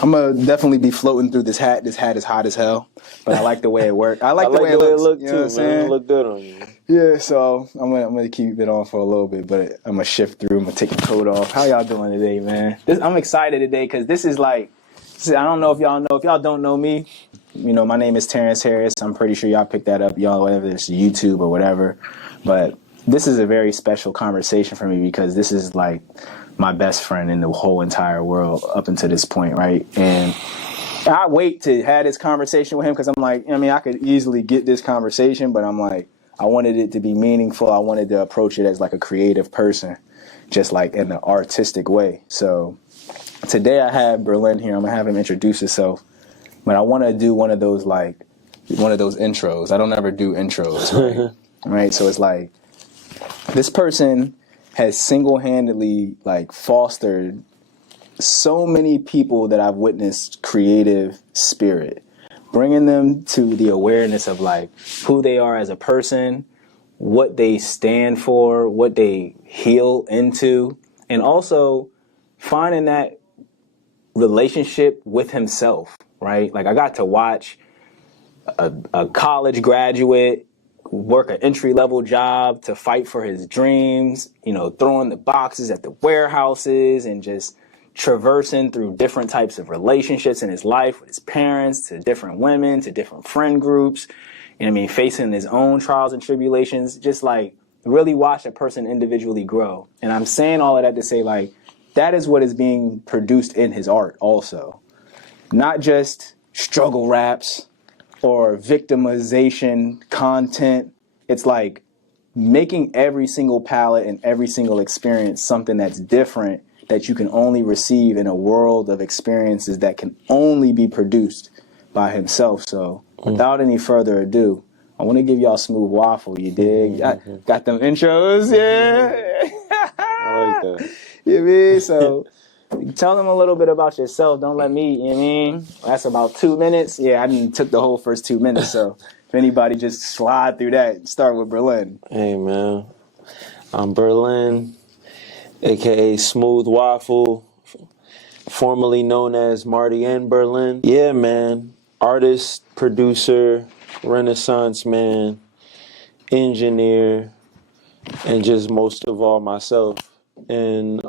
I'm gonna definitely be floating through this hat. This hat is hot as hell, but I like the way it works. I like the way it looks. You know what I'm saying? It look good on you. Yeah, so I'm gonna keep it on for a little bit, but I'm gonna shift through. I'm gonna take the coat off. How y'all doing today, man? I'm excited today because this is like, I don't know if y'all know. If y'all don't know me, you know, my name is Terrence Harris. I'm pretty sure y'all picked that up, y'all, whether it's YouTube or whatever. But this is a very special conversation for me because this is like my best friend in the whole entire world up until this point, right? And I wait to have this conversation with him because I'm like, I mean, I could easily get this conversation, but I'm like, I wanted it to be meaningful. I wanted to approach it as like a creative person, just like in an artistic way. So today I have Berlin here. I'm gonna have him introduce himself, but I want to do one of those intros. I don't ever do intros, right? Right. So it's like this person has single-handedly like fostered so many people that I've witnessed creative spirit, bringing them to the awareness of like who they are as a person, what they stand for, what they heal into, and also finding that relationship with himself, right? Like I got to watch a college graduate work an entry-level job to fight for his dreams, you know, throwing the boxes at the warehouses and just traversing through different types of relationships in his life with his parents, to different women, to different friend groups, and I mean, facing his own trials and tribulations, just like really watch a person individually grow. And I'm saying all of that to say like, that is what is being produced in his art also. Not just struggle raps or victimization content. It's like making every single palette and every single experience something that's different that you can only receive in a world of experiences that can only be produced by himself. So without any further ado, I want to give y'all Smooth Waffle, you dig? Got them intros, yeah. I like that. You know what I mean? So tell them a little bit about yourself. Don't let me, you know what I mean? That's about 2 minutes. Yeah, I took the whole first 2 minutes. So if anybody just slide through that, start with Berlin. Hey, man. I'm Berlin, a.k.a. Smooth Waffle, formerly known as Marty N. Berlin. Yeah, man. Artist, producer, Renaissance man, engineer, and just most of all myself. And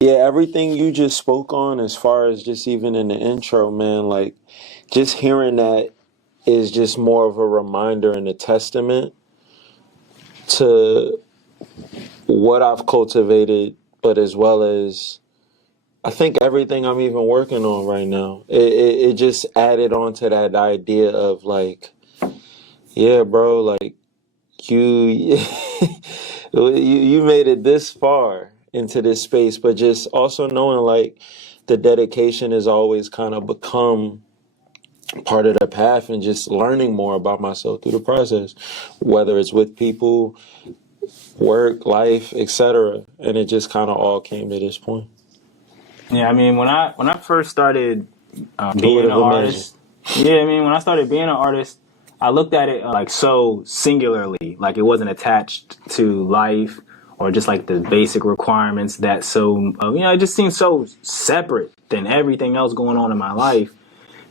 yeah, everything you just spoke on as far as just even in the intro, man, like just hearing that is just more of a reminder and a testament to what I've cultivated, but as well as I think everything I'm even working on right now. It just added on to that idea of like, yeah, bro, like you you made it this far into this space, but just also knowing like the dedication has always kind of become part of the path and just learning more about myself through the process, whether it's with people, work, life, etc. And it just kind of all came to this point. Yeah, I mean, when I first started being an artist, when I started being an artist, I looked at it like so singularly, like it wasn't attached to life or just like the basic requirements that it just seemed so separate than everything else going on in my life.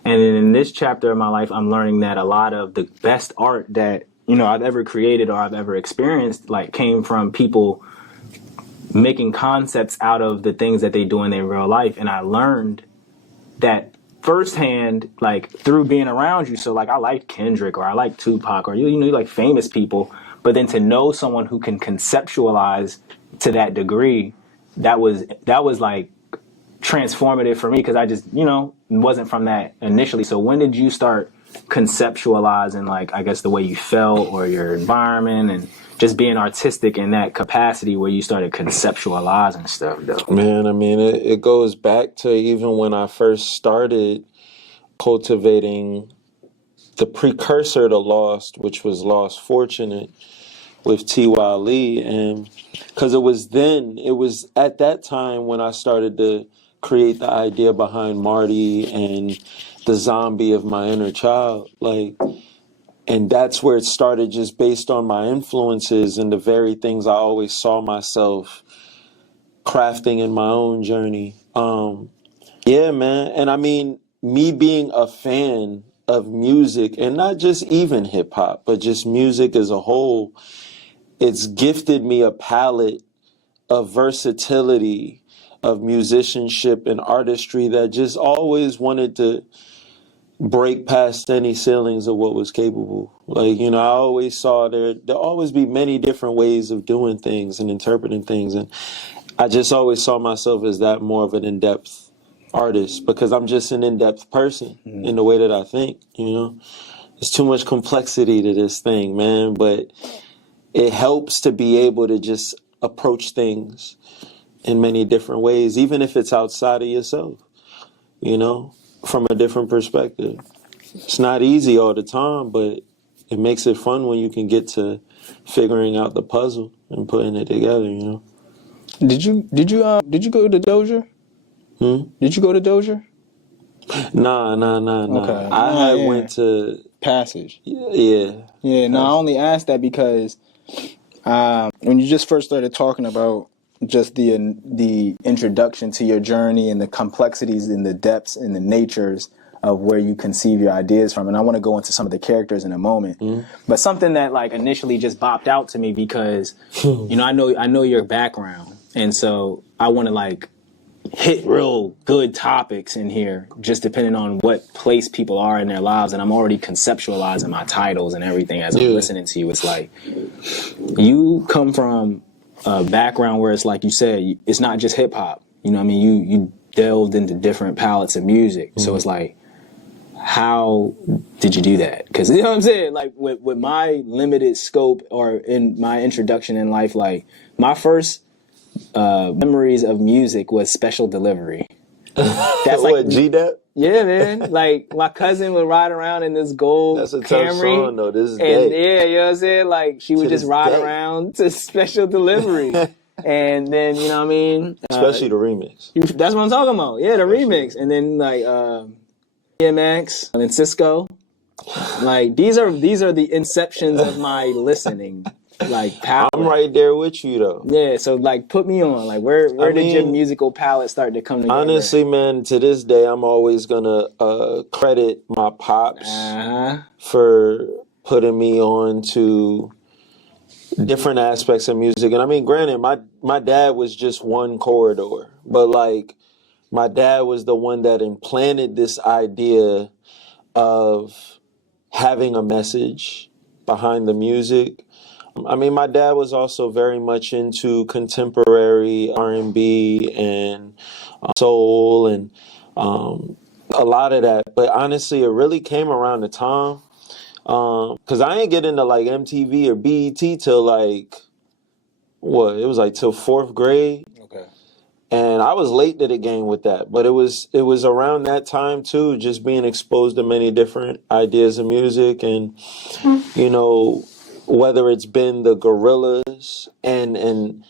And then in this chapter of my life, I'm learning that a lot of the best art that, you know, I've ever created or I've ever experienced, like came from people making concepts out of the things that they do in their real life. And I learned that firsthand, like through being around you. So like I like Kendrick or I like Tupac or, you know, you like famous people, but then to know someone who can conceptualize to that degree, that was like transformative for me because I just, you know, wasn't from that initially. So when did you start conceptualizing, like, I guess the way you felt or your environment and just being artistic in that capacity where you started conceptualizing stuff, though? Man, I mean, it goes back to even when I first started cultivating the precursor to Lost, which was Lost Fortunate with T.Y. Lee. And because it was at that time when I started to create the idea behind Marty and the zombie of my inner child. Like, and that's where it started, just based on my influences and the very things I always saw myself crafting in my own journey. Yeah, man. And I mean, me being a fan of music, and not just even hip hop, but just music as a whole, it's gifted me a palette of versatility, of musicianship and artistry that just always wanted to break past any ceilings of what was capable. Like, I always saw there always be many different ways of doing things and interpreting things. And I just always saw myself as that more of an in-depth artist because I'm just an in-depth person in the way that I think, There's too much complexity to this thing, man, but it helps to be able to just approach things in many different ways, even if it's outside of yourself, from a different perspective. It's not easy all the time, but it makes it fun when you can get to figuring out the puzzle and putting it together, Did you go to Doja? Did you go to Doja? Nah. Okay. I went to Passage. Yeah. Yeah, no, I only asked that because when you just first started talking about just the introduction to your journey and the complexities and the depths and the natures of where you conceive your ideas from, and I want to go into some of the characters in a moment, but something that like initially just bopped out to me because I know your background, and so I want to like hit real good topics in here, just depending on what place people are in their lives. And I'm already conceptualizing my titles and everything as I'm listening to you. It's like you come from a background where it's like you said, it's not just hip hop. You know what I mean? You delved into different palettes of music. So it's like, how did you do that? Because you know what I'm saying? Like with my limited scope or in my introduction in life, like my first memories of music was Special Delivery. That's like what, G-Dep? Yeah, man. Like my cousin would ride around in this gold That's a Camry. tough song, though. This is And day. yeah, you know what I'm saying? Like she would just ride day. around to Special Delivery. And then, you know what I mean? Especially the remix. That's what I'm talking about. Yeah, the remix. And then like DMX and then Cisco. Like these are the inceptions of my listening. Like palette. I'm right there with you though. Yeah, so like put me on. Like where did your musical palette start to come together? Honestly, man, to this day I'm always gonna credit my pops for putting me on to different aspects of music. And I mean, granted, my dad was just one corridor, but like my dad was the one that implanted this idea of having a message behind the music. I mean, my dad was also very much into contemporary R&B and soul and a lot of that. But honestly, it really came around the time because I ain't get into like MTV or BET till like, it was like till 4th grade. Okay. And I was late to the game with that. But it was around that time, too, just being exposed to many different ideas of music and, whether it's been the Gorillas and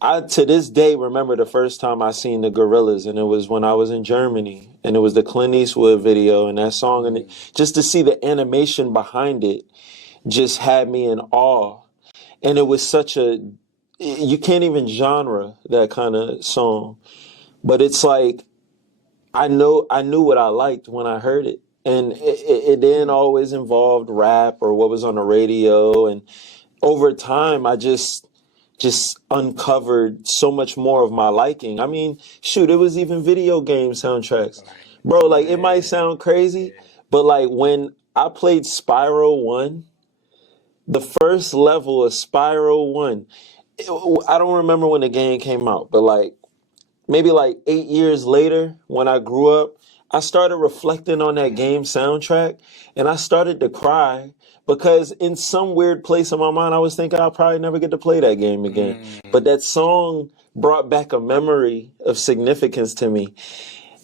I to this day remember the first time I seen the Gorillas, and it was when I was in Germany, and it was the Clint Eastwood video and that song, and just to see the animation behind it just had me in awe. And it was you can't even genre that kind of song, but it's like I knew what I liked when I heard it. And it didn't always involved rap or what was on the radio. And over time, I just uncovered so much more of my liking. I mean, shoot, it was even video game soundtracks. Bro, like, it might sound crazy, but, like, when I played Spyro 1, the first level of Spyro 1, I don't remember when the game came out, but, like, maybe, like, 8 years later, when I grew up, I started reflecting on that game soundtrack, and I started to cry because in some weird place in my mind, I was thinking I'll probably never get to play that game again. But that song brought back a memory of significance to me.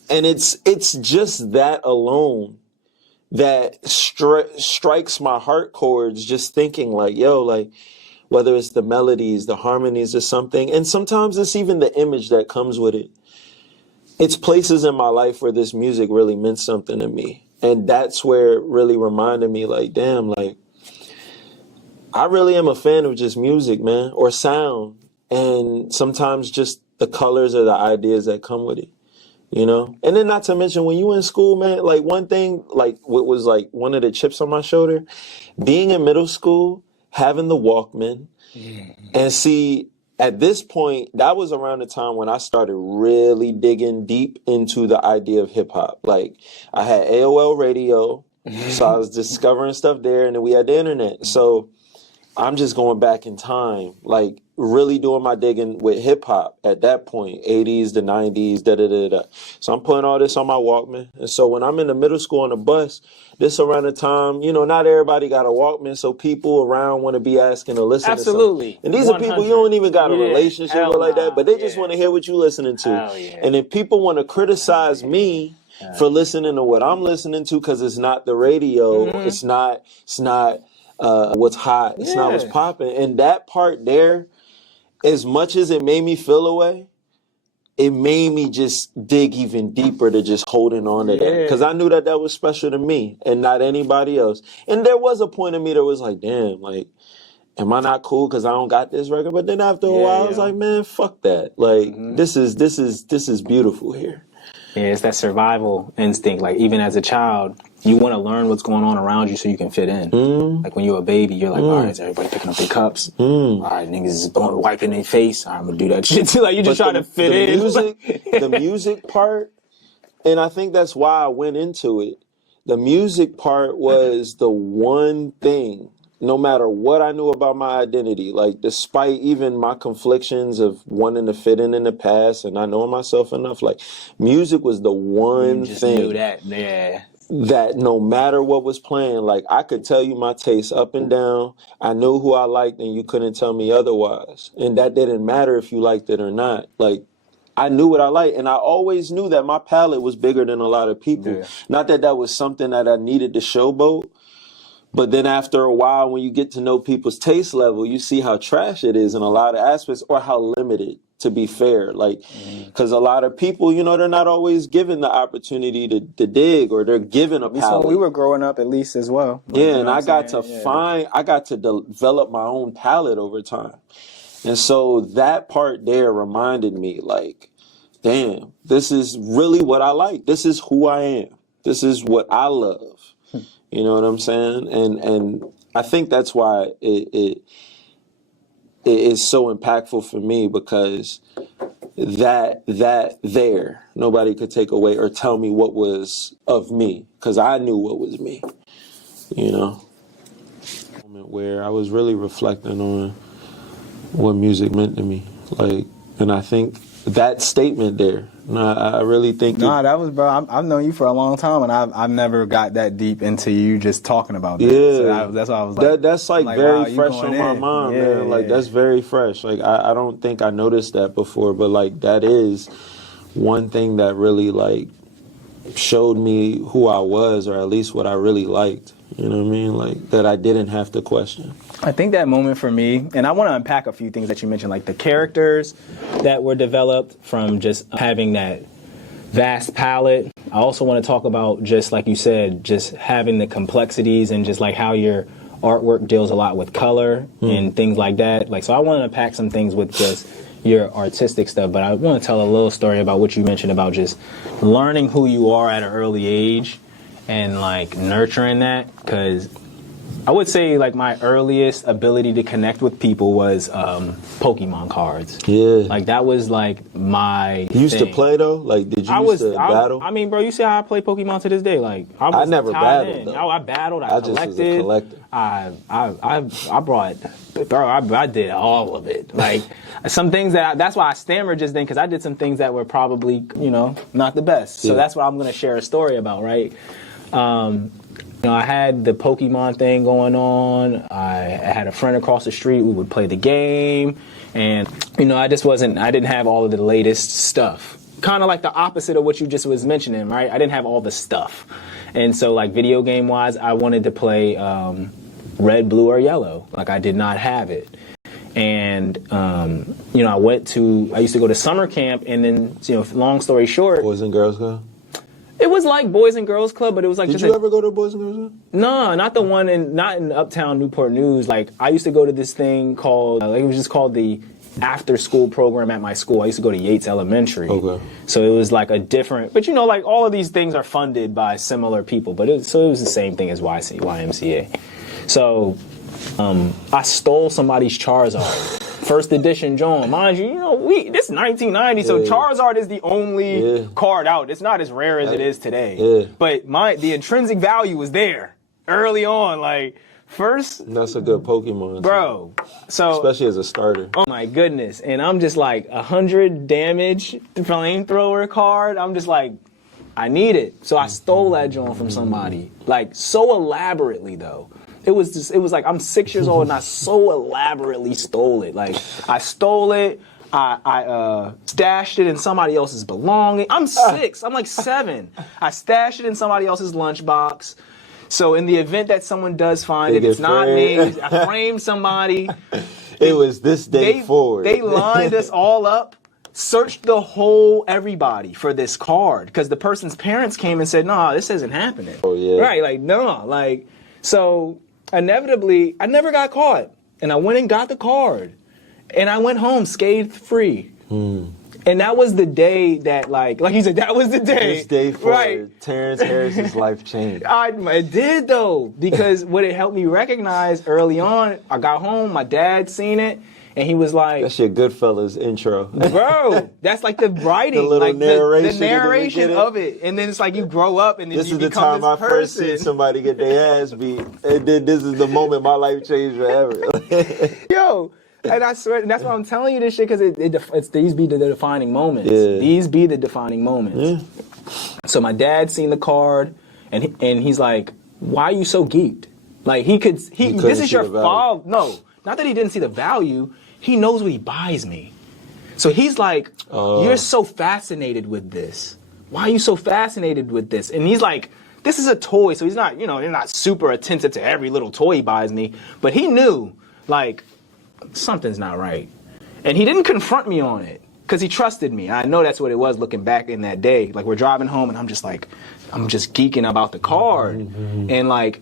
And it's just that alone that strikes my heart chords, just thinking like, yo, like, whether it's the melodies, the harmonies or something, and sometimes it's even the image that comes with it. It's places in my life where this music really meant something to me. And that's where it really reminded me, like, damn, like, I really am a fan of just music, man, or sound. And sometimes just the colors or the ideas that come with it. you know? And then not to mention when you in school, man, like one thing, like what was like one of the chips on my shoulder, being in middle school, having the Walkman, and see, at this point, that was around the time when I started really digging deep into the idea of hip hop. Like I had AOL radio, so I was discovering stuff there, and then we had the internet. So I'm just going back in time, like really doing my digging with hip hop at that point, 80s, the 90s, da da da da. So I'm putting all this on my Walkman. And so when I'm in the middle school on the bus, this around the time, you know, not everybody got a Walkman, so people around want to be asking to listen Absolutely. to something. And these are people you don't even got a relationship with like that, but they just yeah. want to hear what you listening to. Yeah. And then people want to criticize me for listening to what I'm listening to because it's not the radio, it's not what's hot, it's not what's popping. And that part there, as much as it made me feel away, it made me just dig even deeper to just holding on to that. Because I knew that that was special to me and not anybody else. And there was a point in me that was like, damn, like, am I not cool because I don't got this record? But then after a while, I was like, man, fuck that. Like, this is beautiful here. Yeah, it's that survival instinct. Like, even as a child, you want to learn what's going on around you so you can fit in. Like, when you're a baby, you're like, all right, is everybody picking up their cups? All right, niggas is wiping their face. All right, I'm going to do that shit too. Like, you just trying to fit in. The music part, and I think that's why I went into it. The music part was the one thing, no matter what I knew about my identity, like despite even my conflictions of wanting to fit in the past and not knowing myself enough, like music was the one thing knew that, that no matter what was playing, like I could tell you my taste up and down. I knew who I liked and you couldn't tell me otherwise. And that didn't matter if you liked it or not. Like I knew what I liked, and I always knew that my palette was bigger than a lot of people. Yeah. Not that that was something that I needed to showboat, but then after a while, when you get to know people's taste level, you see how trash it is in a lot of aspects, or how limited, to be fair. Like, because a lot of people, you know, they're not always given the opportunity to dig, or they're given a palette. When we were growing up, at least as well. Like, yeah, and I got to develop my own palette over time. And so that part there reminded me, like, damn, this is really what I like. This is who I am. This is what I love. You know what I'm saying? And I think that's why it is so impactful for me, because that there, nobody could take away or tell me what was of me, because I knew what was me, you know? Moment where I was really reflecting on what music meant to me. Like, and I think that statement there, I really think... that was, bro, I've known you for a long time, and I've never got that deep into you just talking about that. Yeah. So that's why I was like... That's like very fresh on my mind, man. Like, that's very fresh. Like, I don't think I noticed that before, but, like, that is one thing that really, like, showed me who I was, or at least what I really liked. You know what I mean? Like, that I didn't have to question. I think that moment for me, and I want to unpack a few things that you mentioned, like the characters that were developed from just having that vast palette. I also want to talk about, just like you said, just having the complexities and just like how your artwork deals a lot with color and things like that. Like, so I want to unpack some things with just your artistic stuff, but I want to tell a little story about what you mentioned about just learning who you are at an early age and like nurturing that, because I would say like my earliest ability to connect with people was Pokemon cards. Yeah. Like that was like my You used to play though? Like did you used to battle? I mean, bro, you see how I play Pokemon to this day. Like I never battled though. I battled, I collected. Just was a collector. I brought, bro, I did all of it. Like some things that's why I stammered just then, because I did some things that were probably, you know, not the best. So that's what I'm going to share a story about, right? You know, I had the Pokemon thing going on. I had a friend across the street. We would play the game. And, you know, I didn't have all of the latest stuff. Kind of like the opposite of what you just was mentioning, right? I didn't have all the stuff. And so, like, video game-wise, I wanted to play red, blue, or yellow. Like, I did not have it. And, you know, I used to go to summer camp, and then, you know, long story short. Boys and Girls Club? It was like Boys and Girls Club, but it was like... Did you ever go to Boys and Girls Club? No, not the one not in Uptown Newport News. Like, I used to go to this thing called, it was just called the after school program at my school. I used to go to Yates Elementary. Okay. So it was like a different, but you know, like all of these things are funded by similar people, but it was the same thing as YMCA. So I stole somebody's Charizard. First edition John. Mind you, this is 1990, so Charizard is the only card out. It's not as rare as it is today. Yeah. But the intrinsic value was there early on. Like, first. That's a good Pokemon. Bro. So. Especially as a starter. Oh my goodness. And I'm just like, 100 damage flamethrower card. I'm just like, I need it. So I stole that John from somebody. Like, so elaborately, though. It was like, I'm 6 years old and I so elaborately stole it. Like, I stole it. I stashed it in somebody else's belonging. I'm 6. I'm like 7. I stashed it in somebody else's lunchbox. So in the event that someone does find it, it's not me. I framed somebody. It was this day forward. They lined us all up, searched the whole everybody for this card because the person's parents came and said, "No, this isn't happening." Oh yeah. Right? Like no, like so. Inevitably, I never got caught, and I went and got the card, and I went home scathed free. And that was the day that, like he said, that was the day. This day forward, right? Terrence Harris's life changed. It did though, because what it helped me recognize early on, I got home, my dad seen it, and he was like, "That's your Goodfellas intro, bro." That's like the writing, the little like narration, the narration of it, and then it's like you grow up, and then this you is the become time this I first person. seen somebody get their ass beat, and then this is the moment my life changed forever. Yo. And I swear, and that's why I'm telling you this shit, because it's these be the defining moments. Yeah. These be the defining moments. Yeah. So my dad seen the card, and he's like, "Why are you so geeked?" Like this is your father. No, not that he didn't see the value. He knows what he buys me. So he's like, "You're so fascinated with this. Why are you so fascinated with this?" And he's like, "This is a toy." So he's not, they're not super attentive to every little toy he buys me, but he knew, like, something's not right. And he didn't confront me on it because he trusted me. I know that's what it was looking back in that day. Like, we're driving home and I'm just geeking about the card. And like,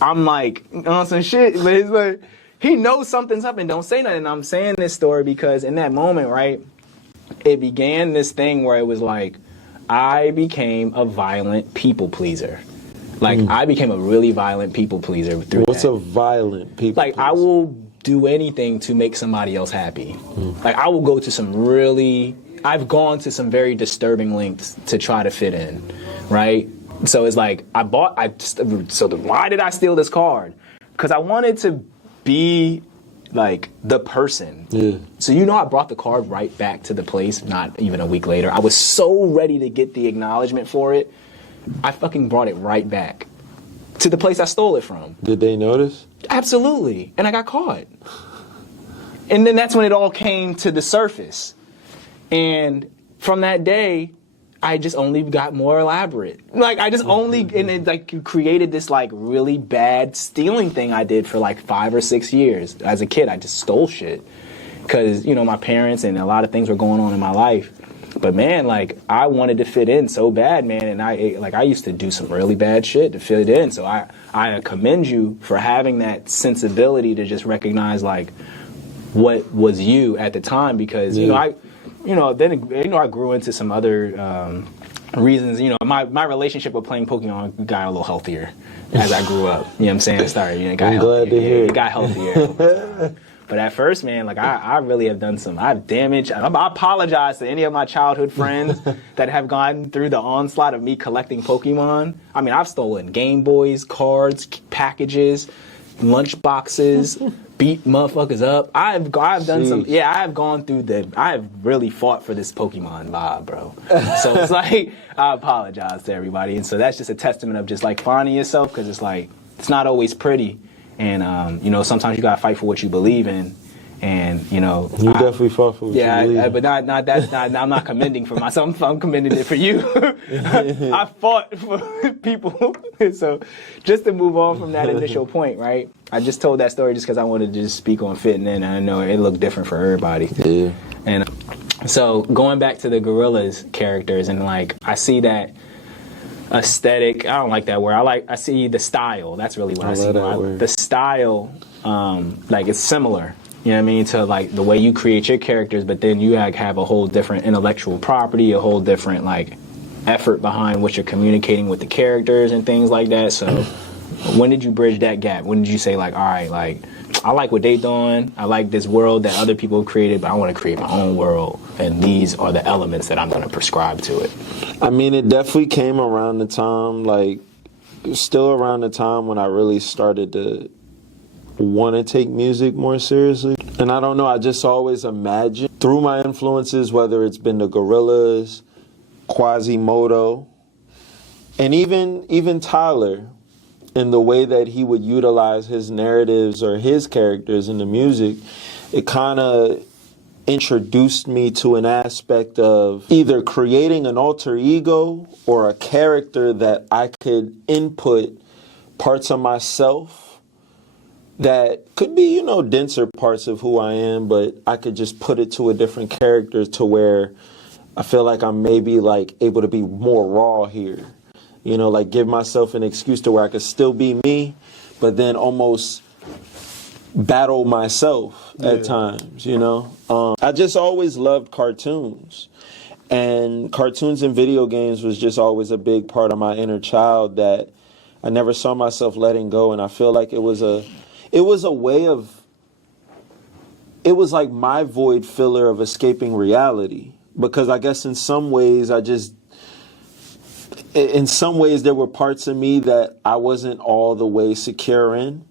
I'm like, on some shit. But it's like, he knows something's up and don't say nothing. And I'm saying this story because in that moment, right, it began this thing where it was like, I became a violent people pleaser. Like, I became a really violent people pleaser through What's a violent people Like, pleaser? I will do anything to make somebody else happy. Like, I will go to I've gone to some very disturbing lengths to try to fit in, right? So it's like, why did I steal this card? Because I wanted to be like the person. Yeah. So I brought the card right back to the place, not even a week later. I was so ready to get the acknowledgement for it. I fucking brought it right back to the place I stole it from. Did they notice? Absolutely. And I got caught. And then that's when it all came to the surface. And from that day, I just only got more elaborate. Like, and it like created this like really bad stealing thing I did for like 5 or 6 years. As a kid, I just stole shit. Because, my parents and a lot of things were going on in my life. But man, like, I wanted to fit in so bad, man, and I used to do some really bad shit to fit in. So I commend you for having that sensibility to just recognize like what was you at the time, because I grew into some other reasons. My relationship with playing Pokemon got a little healthier as I grew up. You know what I'm saying? I'm glad to hear. It got healthier over time. But at first, man, like I really have done I've damaged. I apologize to any of my childhood friends that have gone through the onslaught of me collecting Pokemon. I mean, I've stolen Game Boys, cards, packages, lunch boxes, beat motherfuckers up. I've done some. Yeah, I have gone through I have really fought for this Pokemon vibe, bro. So it's like, I apologize to everybody. And so that's just a testament of just like finding yourself, because it's like, it's not always pretty. And, sometimes you got to fight for what you believe in. And, You definitely fought for what you believe in. But I'm not commending for myself. I'm commending it for you. I fought for people. So just to move on from that initial point, right? I just told that story just because I wanted to just speak on fitting in. And I know it looked different for everybody. Yeah. And so going back to the Gorillas characters, and like, I see that aesthetic. I don't like that word. I see the style. That's really what I see. The style, like, it's similar. you know what I mean, to like the way you create your characters, but then you like have a whole different intellectual property, a whole different like effort behind what you're communicating with the characters and things like that. So when did you bridge that gap? When did you say like, all right, like I like what they doing, I like this world that other people have created, but I want to create my own world, and these are the elements that I'm going to prescribe to it? I mean, it definitely came around the time, like still around the time when I really started to want to take music more seriously. And I don't know, I just always imagined through my influences, whether it's been the Gorillaz, Quasimodo, and even Tyler, in the way that he would utilize his narratives or his characters in the music, it kind of introduced me to an aspect of either creating an alter ego or a character that I could input parts of myself that could be, you know, denser parts of who I am, but I could just put it to a different character to where I feel like I'm maybe like able to be more raw here. You know, like give myself an excuse to where I could still be me, but then almost battle myself at times, you know. I just always loved cartoons. And cartoons and video games was just always a big part of my inner child that I never saw myself letting go. And I feel like it was a way of, it was like my void filler of escaping reality. Because I guess in some ways there were parts of me that I wasn't all the way secure in.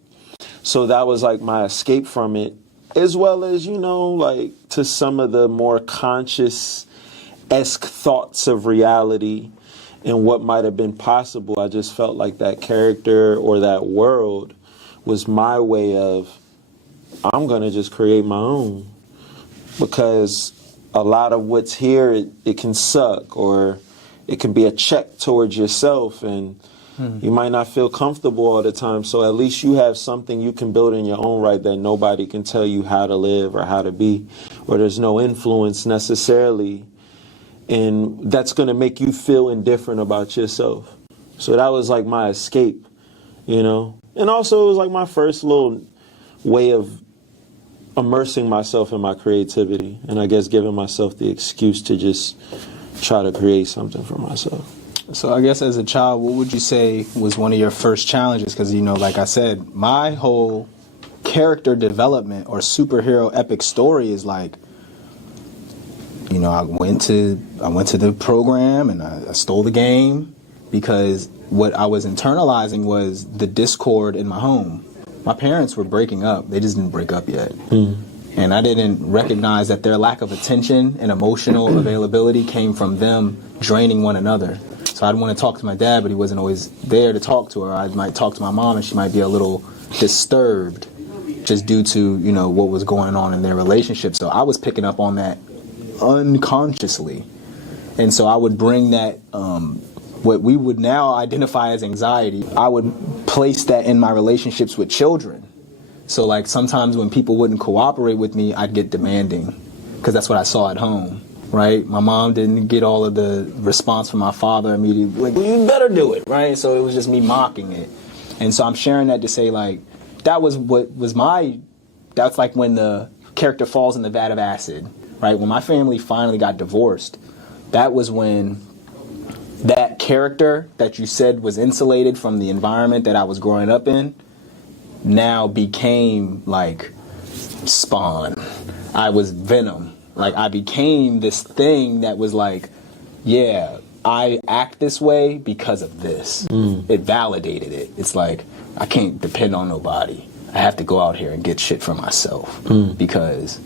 So that was like my escape from it, as well as, you know, like to some of the more conscious-esque thoughts of reality and what might have been possible. I just felt like that character or that world was my way of, I'm going to just create my own. Because a lot of what's here, it can suck, or it can be a check towards yourself, and you might not feel comfortable all the time. So at least you have something you can build in your own right that nobody can tell you how to live or how to be, or there's no influence necessarily, and that's going to make you feel indifferent about yourself. So that was like my escape, you know. And also it was like my first little way of immersing myself in my creativity, and I guess giving myself the excuse to just try to create something for myself. So I guess as a child, what would you say was one of your first challenges? Because, you know, like I said, my whole character development or superhero epic story is like, you know, I went to the program and I stole the game because what I was internalizing was the discord in my home. My parents were breaking up. They just didn't break up yet. And I didn't recognize that their lack of attention and emotional availability came from them draining one another. So I'd want to talk to my dad, but he wasn't always there to talk to her. I might talk to my mom, and she might be a little disturbed just due to, you know, what was going on in their relationship. So I was picking up on that unconsciously. And so I would bring that, what we would now identify as anxiety, I would place that in my relationships with children. So like sometimes when people wouldn't cooperate with me, I'd get demanding because that's what I saw at home, right? My mom didn't get all of the response from my father immediately, like, well, you better do it, right? So it was just me mocking it. And so I'm sharing that to say, like, that was what was that's like when the character falls in the vat of acid, right? When my family finally got divorced, that was when that character that you said was insulated from the environment that I was growing up in now became like Spawn. I was Venom. Like I became this thing that was like, yeah, I act this way because of this. It validated it. It's like, I can't depend on nobody. I have to go out here and get shit for myself because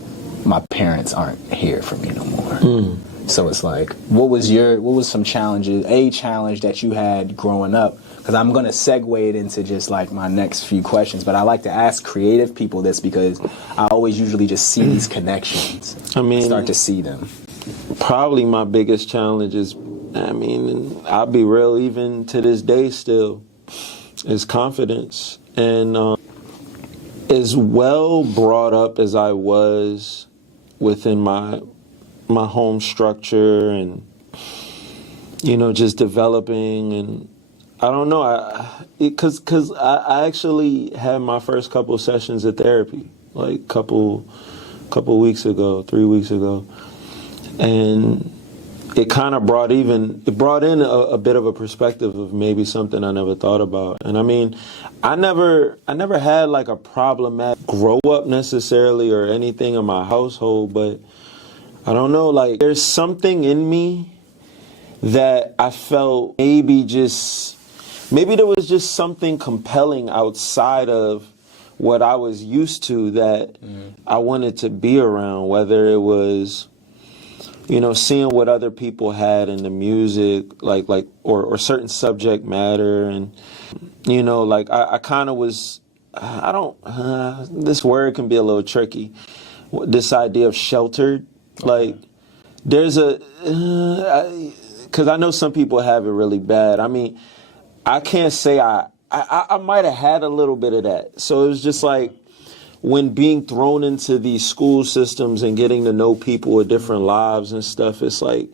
my parents aren't here for me no more. So it's like, what was some challenges, a challenge that you had growing up? Because I'm going to segue it into just like my next few questions, but I like to ask creative people this because I always usually just see these connections. I mean, start to see them. Probably my biggest challenge is, I mean, I'll be real, even to this day still, is confidence. And as well brought up as I was within my home structure and, you know, just developing, and I don't know, because I actually had my first couple of sessions of therapy, like couple weeks ago, 3 weeks ago, and it kind of brought in a bit of a perspective of maybe something I never thought about. And I mean, I never had like a problematic grow up necessarily or anything in my household, but I don't know, like there's something in me that I felt maybe there was just something compelling outside of what I was used to that I wanted to be around, whether it was, you know, seeing what other people had in the music, or certain subject matter. And, you know, like I kind of was, this word can be a little tricky, this idea of sheltered. Like there's because I know some people have it really bad. I mean, I can't say I might have had a little bit of that. So it was just like, when being thrown into these school systems and getting to know people with different lives and stuff, it's like,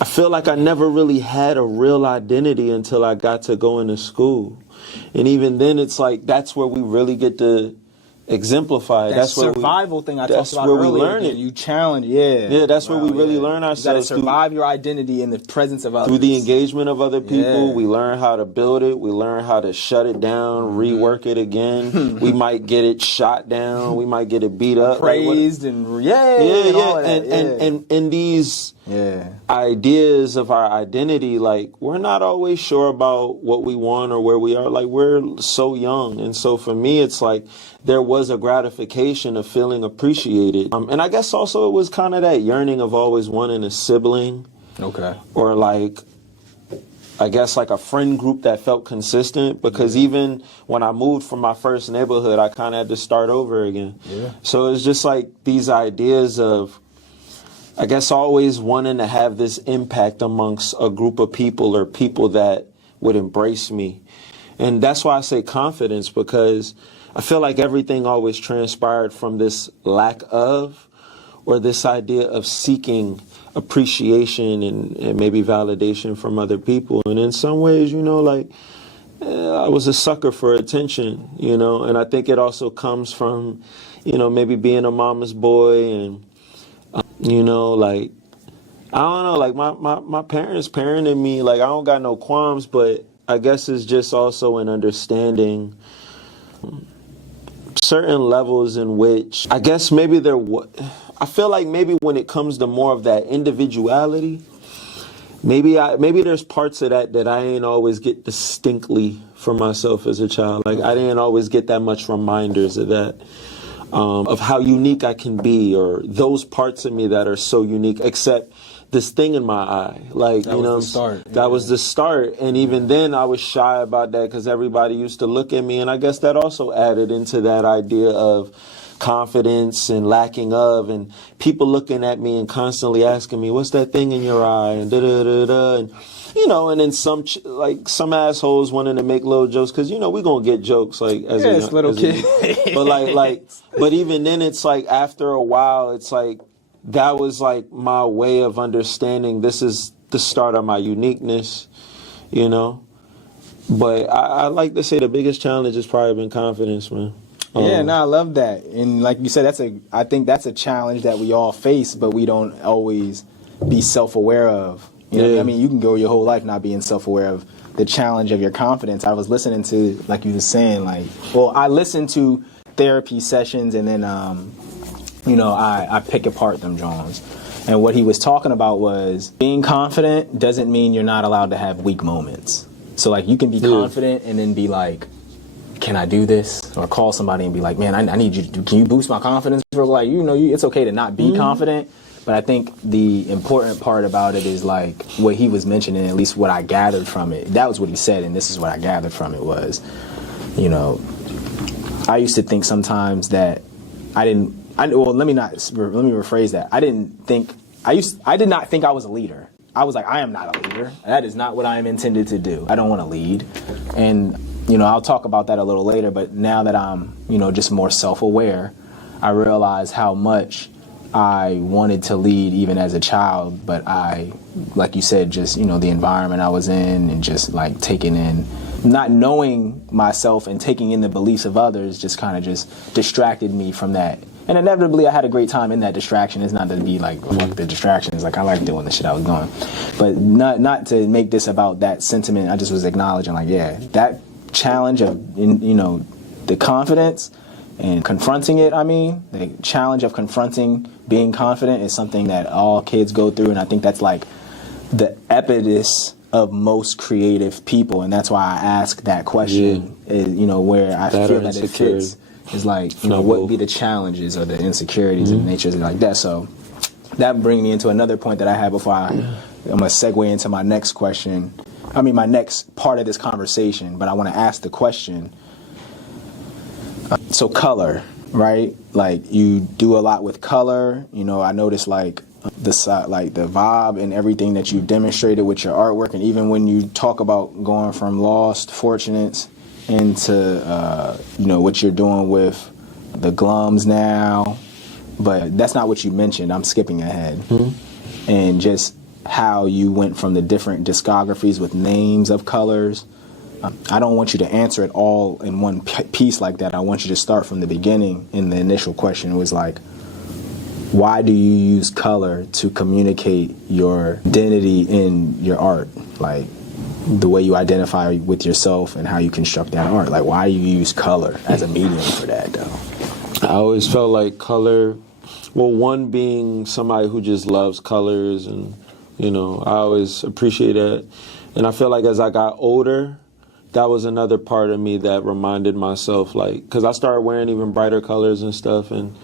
I feel like I never really had a real identity until I got to go into school. And even then, it's like, that's where we really get to exemplify it. That's where survival thing I talked about earlier. We learn it. You challenge, yeah. That's where we really learn ourselves. You got to survive your identity in the presence of others. Through the engagement of other people, we learn how to build it. We learn how to shut it down, rework it again. We might get it shot down. We might get it beat up, praised, and all of that. And these ideas of our identity, like we're not always sure about what we want or where we are. Like we're so young, and so for me, it's like there was a gratification of feeling appreciated. And I guess also it was kind of that yearning of always wanting a sibling. Okay. Or like, I guess like a friend group that felt consistent, because even when I moved from my first neighborhood, I kind of had to start over again. Yeah. So it's just like these ideas of, I guess, always wanting to have this impact amongst a group of people or people that would embrace me. And that's why I say confidence, because I feel like everything always transpired from this lack of, or this idea of seeking appreciation and maybe validation from other people. And in some ways, you know, like I was a sucker for attention, you know, and I think it also comes from, you know, maybe being a mama's boy and, you know, like, I don't know, like my parents parented me, like I don't got no qualms, but I guess it's just also an understanding certain levels in which I guess maybe I feel like maybe when it comes to more of that individuality, maybe there's parts of that I ain't always get distinctly for myself as a child. Like I didn't always get that much reminders of that, of how unique I can be, or those parts of me that are so unique, except this thing in my eye, like, that, you know, was the start. That was the start. And even then I was shy about that because everybody used to look at me. And I guess that also added into that idea of confidence and lacking of, and people looking at me and constantly asking me, what's that thing in your eye? And da-da-da-da. And, you know, and then some assholes wanting to make little jokes, because, you know, we're going to get jokes like as a little kid. But even then it's like after a while, it's like, that was like my way of understanding this is the start of my uniqueness, you know. But I like to say the biggest challenge has probably been confidence, man. I love that. And like you said, I think that's a challenge that we all face, but we don't always be self-aware of. You know what I mean? You can go your whole life not being self-aware of the challenge of your confidence. I was listening to, like you were saying, I listened to therapy sessions, and then you know, I pick apart them Jones. And what he was talking about was being confident doesn't mean you're not allowed to have weak moments. So like you can be confident and then be like, can I do this? Or call somebody and be like, man, I need you to can you boost my confidence? Like, you know, it's okay to not be confident. But I think the important part about it is like what he was mentioning, at least what I gathered from it. That was what he said, and this is what I gathered from it was, you know, I used to think sometimes that let me rephrase that. I did not think I was a leader. I was like, I am not a leader. That is not what I am intended to do. I don't want to lead. And, you know, I'll talk about that a little later, but now that I'm, you know, just more self-aware, I realize how much I wanted to lead even as a child, but I, like you said, just, you know, the environment I was in and just like taking in not knowing myself and taking in the beliefs of others just kind of just distracted me from that. And inevitably, I had a great time in that distraction. It's not to be like, fuck the distractions. Like, I like doing the shit I was doing. But not to make this about that sentiment. I just was acknowledging, like, yeah, that challenge of, you know, the confidence and confronting it, the challenge of confronting being confident is something that all kids go through. And I think that's like the epicness of most creative people. And that's why I ask that question, you know, where I feel that it fits. Is like, you know, what be the challenges or the insecurities and natures like that. So that brings me into another point that I had before I'm going to segue into my next question. My next part of this conversation, but I want to ask the question. So color, right? Like, you do a lot with color. You know, I noticed like the vibe and everything that you demonstrated with your artwork. And even when you talk about going from lost, fortunates, into you know, what you're doing with the glums now, but that's not what you mentioned. I'm skipping ahead. And just how you went from the different discographies with names of colors. I don't want you to answer it all in one piece like that. I want you to start from the beginning. And the initial question was like, why do you use color to communicate your identity in your art? Like, the way you identify with yourself and how you construct that art. Like, why do you use color as a medium for that, though? I always felt like color, well, one, being somebody who just loves colors, and, you know, I always appreciate that. And I feel like as I got older, that was another part of me that reminded myself, like, because I started wearing even brighter colors and stuff, and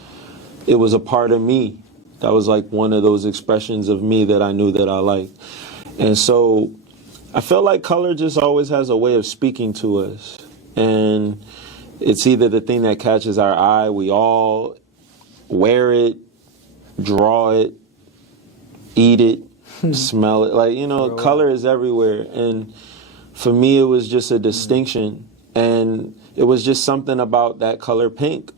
it was a part of me. That was like one of those expressions of me that I knew that I liked. And so I feel like color just always has a way of speaking to us. And it's either the thing that catches our eye, we all wear it, draw it, eat it, smell it. Like, you know, color is everywhere. And for me, it was just a distinction. And it was just something about that color pink.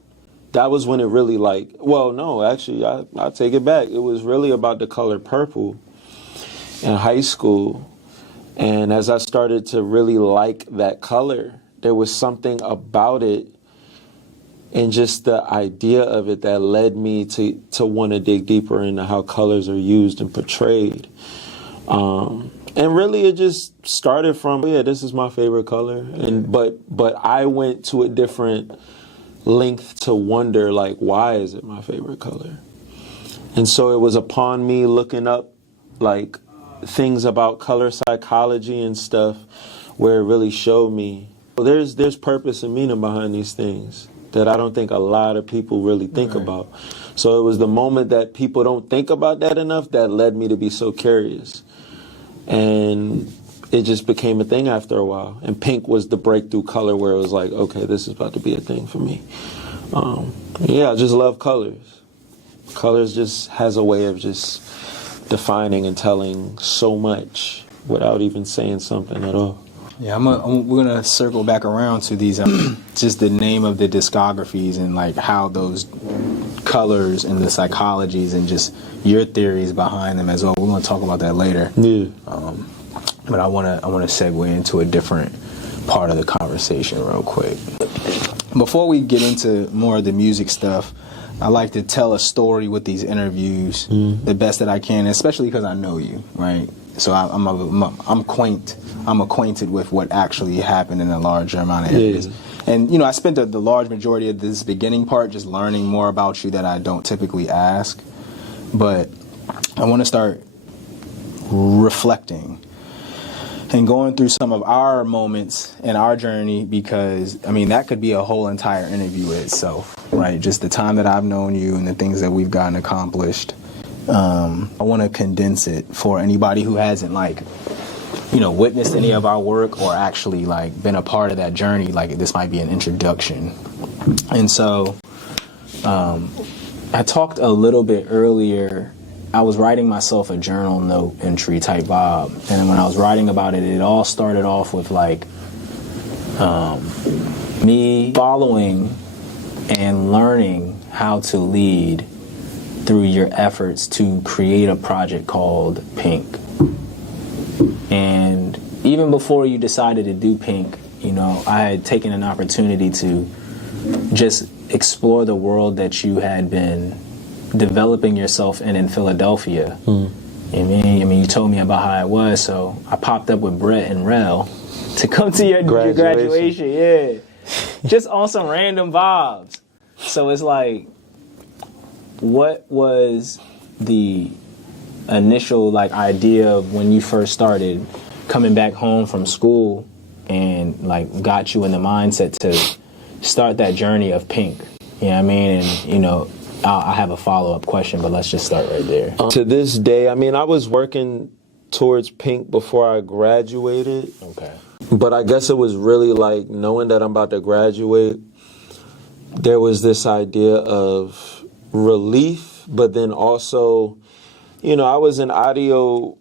That was when it really, like, well, no, actually, I'll take it back. It was really about the color purple in high school. And as I started to really like that color, there was something about it and just the idea of it that led me to want to dig deeper into how colors are used and portrayed. And really it just started from, yeah, this is my favorite color. And but I went to a different length to wonder, like, why is it my favorite color? And so it was upon me looking up, like, things about color psychology and stuff, where it really showed me, well, there's purpose and meaning behind these things that I don't think a lot of people really think about. So it was the moment that people don't think about that enough that led me to be so curious. And it just became a thing after a while. And pink was the breakthrough color where it was like, okay, this is about to be a thing for me. Yeah, I just love colors. Colors just has a way of just defining and telling so much without even saying something at all. Yeah, we're gonna circle back around to these, just the name of the discographies and like how those colors and the psychologies and just your theories behind them as well. We're gonna talk about that later. Yeah. But I wanna segue into a different part of the conversation real quick. Before we get into more of the music stuff, I like to tell a story with these interviews the best that I can, especially because I know you, right? So I'm acquainted with what actually happened in a larger amount of areas. Yeah. And, you know, I spent the large majority of this beginning part just learning more about you that I don't typically ask. But I want to start reflecting and going through some of our moments in our journey, because, I mean, that could be a whole entire interview itself, right? Just the time that I've known you and the things that we've gotten accomplished. I want to condense it for anybody who hasn't, like, you know, witnessed any of our work or actually, like, been a part of that journey. Like, this might be an introduction. And so I talked a little bit earlier. I was writing myself a journal note entry type vibe. And when I was writing about it, it all started off with, like, me following and learning how to lead through your efforts to create a project called Pink. And even before you decided to do Pink, you know, I had taken an opportunity to just explore the world that you had been developing yourself in Philadelphia. I mean, you told me about how it was, so I popped up with Brett and Rel to come to your graduation. Yeah, just on some random vibes. So it's like, what was the initial like idea of when you first started coming back home from school and like got you in the mindset to start that journey of Pink? You know what I mean? And you know, I have a follow-up question, but let's just start right there. To this day, I mean, I was working towards Pink before I graduated. Okay. But I guess it was really like knowing that I'm about to graduate, there was this idea of relief, but then also, you know, I was in audio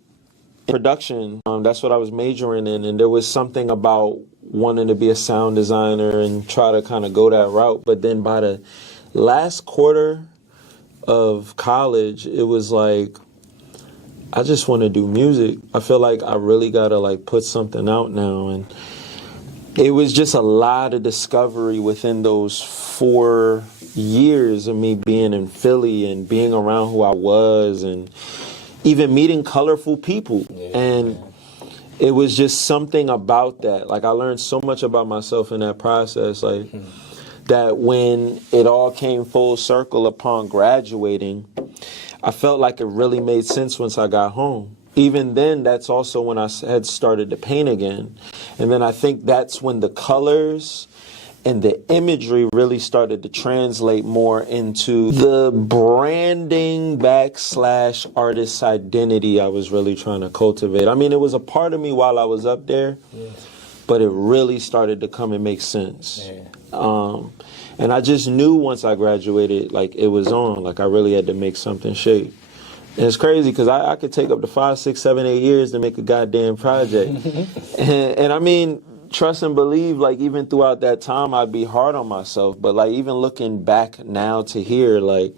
production. That's what I was majoring in. And there was something about wanting to be a sound designer and try to kind of go that route. But then by the last quarter of college, it was like, I just want to do music. I feel like I really got to like put something out now. And it was just a lot of discovery within those 4 years of me being in Philly and being around who I was and even meeting colorful people. And it was just something about that. Like I learned so much about myself in that process. Like that when it all came full circle upon graduating, I felt like it really made sense once I got home. Even then, that's also when I had started to paint again. And then I think that's when the colors and the imagery really started to translate more into the branding / artist identity I was really trying to cultivate. I mean, it was a part of me while I was up there, but it really started to come and make sense. And I just knew once I graduated, like it was on, like I really had to make something shape. And it's crazy because I could take up to 5, 6, 7, 8 years to make a goddamn project. and I mean, trust and believe, like even throughout that time, I'd be hard on myself. But like even looking back now to here, like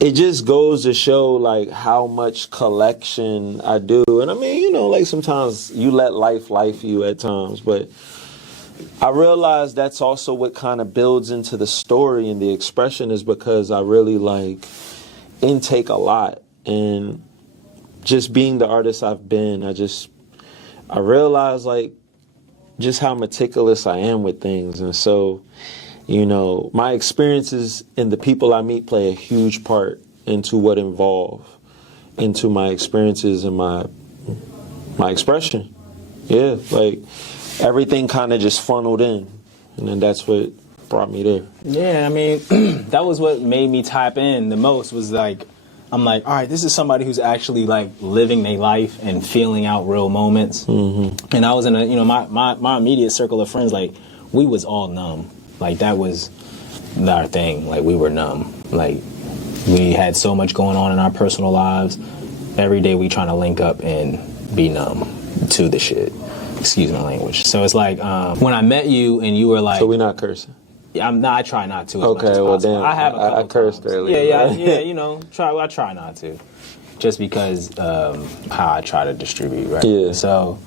it just goes to show like how much collection I do. And I mean, you know, like sometimes you let life you at times, but I realize that's also what kind of builds into the story and the expression is because I really like intake a lot. And just being the artist I've been, I realize like just how meticulous I am with things. And so, you know, my experiences and the people I meet play a huge part into what involve into my experiences and my expression. Yeah, like everything kind of just funneled in, and then that's what brought me there. Yeah, I mean, that was what made me type in the most was like, I'm like, all right, this is somebody who's actually like living their life and feeling out real moments. And I was in a, you know, my immediate circle of friends, like we was all numb. Like that was our thing. Like we were numb. Like we had so much going on in our personal lives. Every day we trying to link up and be numb to the shit. Excuse my language. So it's like when I met you and you were like, so we're not cursing. Yeah, I try not to. As okay, much as well possible. damn, I have a couple I cursed times. earlier. Yeah, you know, I try not to, just because how I try to distribute, right? Yeah. So,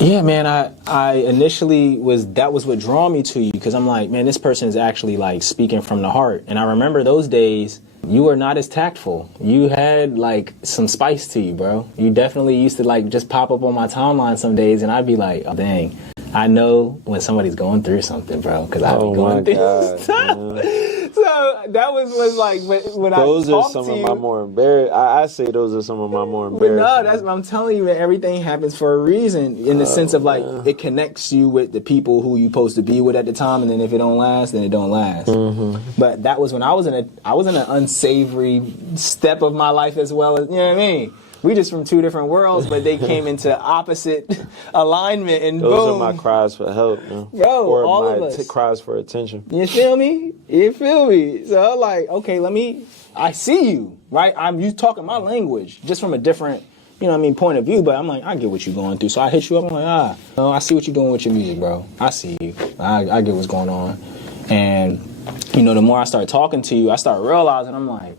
yeah, man, I initially that was what drew me to you because I'm like, man, this person is actually like speaking from the heart, and I remember those days. You were not as tactful. You had like some spice to you, bro. You definitely used to like just pop up on my timeline some days, and I'd be like, oh, dang. I know when somebody's going through something, bro, because I've been going through stuff. So that was like when those I talked are some to of you. my more embarrassed. I say those are some of my more embarrassing. But no, that's what I'm telling you, man. Everything happens for a reason, in the sense of like it connects you with the people who you're supposed to be with at the time, and then if it don't last, then it don't last. But that was when I was in an unsavory step of my life as well. As, you know what I mean? We just from two different worlds, but they came into opposite alignment, and those boom. are my cries for help, man. Bro, or all my of us. Cries for attention. You feel me? You feel me? So I'm like, okay, I see you, right? You talking my language, just from a different, you know what I mean, point of view, but I'm like, I get what you're going through. So I hit you up, I'm like, no, I see what you're doing with your music, bro. I see you. I get what's going on. And, you know, the more I start talking to you, I start realizing, I'm like,